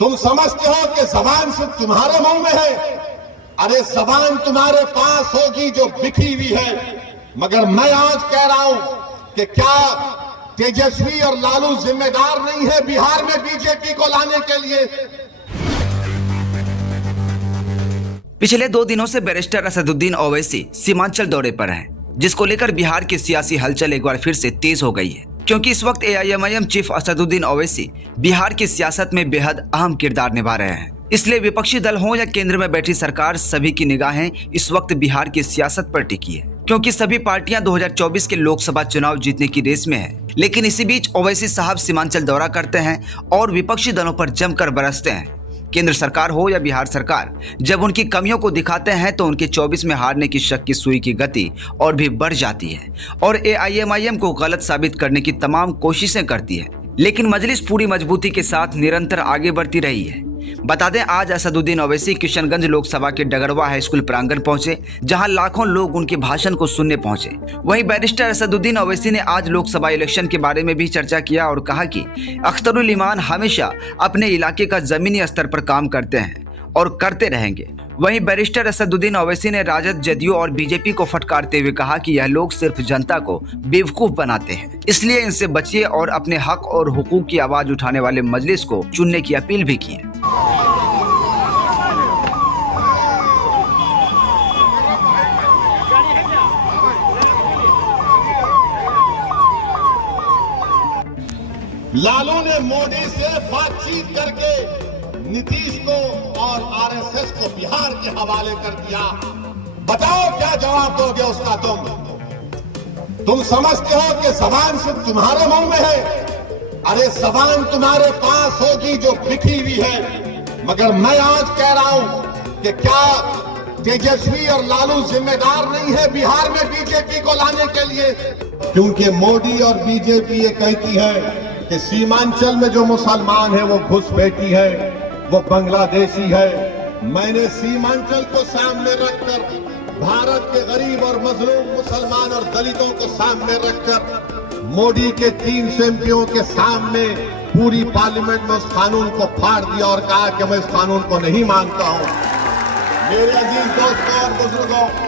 तुम समझते हो कि जबान सिर्फ तुम्हारे मुंह में है। अरे जबान तुम्हारे पास होगी जो बिखरी हुई है। मगर मैं आज कह रहा हूं कि क्या तेजस्वी और लालू जिम्मेदार नहीं है बिहार में बीजेपी को लाने के लिए। पिछले 2 दिनों से बैरिस्टर असदुद्दीन ओवैसी सीमांचल दौरे पर हैं, जिसको लेकर बिहार की सियासी हलचल एक बार फिर से तेज हो गई है, क्योंकि इस वक्त एआईएमआईएम चीफ असदुद्दीन ओवैसी बिहार की सियासत में बेहद अहम किरदार निभा रहे हैं। इसलिए विपक्षी दल हो या केंद्र में बैठी सरकार, सभी की निगाहें इस वक्त बिहार की सियासत पर टिकी है, क्योंकि सभी पार्टियां 2024 के लोकसभा चुनाव जीतने की रेस में है। लेकिन इसी बीच ओवैसी साहब सीमांचल दौरा करते हैं और विपक्षी दलों पर जमकर बरसते हैं। केंद्र सरकार हो या बिहार सरकार, जब उनकी कमियों को दिखाते हैं तो उनके 24 में हारने की शक की सुई की गति और भी बढ़ जाती है और एआईएमआईएम को गलत साबित करने की तमाम कोशिशें करती है। लेकिन मजलिस पूरी मजबूती के साथ निरंतर आगे बढ़ती रही है। बता दें, आज असदुद्दीन ओवैसी किशनगंज लोकसभा के डगरवा हाई स्कूल प्रांगण पहुंचे, जहां लाखों लोग उनके भाषण को सुनने पहुंचे। वहीं बैरिस्टर असदुद्दीन ओवैसी ने आज लोकसभा इलेक्शन के बारे में भी चर्चा किया और कहा कि अख्तरुल ईमान हमेशा अपने इलाके का जमीनी स्तर पर काम करते हैं और करते रहेंगे। वहीं बैरिस्टर असदुद्दीन ओवैसी ने राजद, जदयू और बीजेपी को फटकारते हुए कहा कि यह लोग सिर्फ जनता को बेवकूफ बनाते हैं, इसलिए इनसे बचिए और अपने हक और हुकूक की आवाज उठाने वाले मजलिस को चुनने की अपील भी की है। लालू ने मोदी से बातचीत करके नीतीश को और आरएसएस को बिहार के हवाले कर दिया। बताओ क्या जवाब दोगे उसका तुम समझते हो कि जबान सिर्फ तुम्हारे मुंह में है। अरे जबान तुम्हारे पास होगी जो बिखरी हुई है। मगर मैं आज कह रहा हूं कि क्या तेजस्वी और लालू जिम्मेदार नहीं है बिहार में बीजेपी को लाने के लिए। क्योंकि मोदी और बीजेपी ये कहती है कि सीमांचल में जो मुसलमान है वो घुसपैठी है, वो बांग्लादेशी है। मैंने सीमांचल को सामने रखकर, भारत के गरीब और मजलूम मुसलमान और दलितों को सामने रखकर, मोदी के 300 एमपीओं के सामने पूरी पार्लियामेंट में उस कानून को फाड़ दिया और कहा कि मैं इस कानून को नहीं मानता हूं। मेरे अजीज दोस्तों और बुजुर्गों,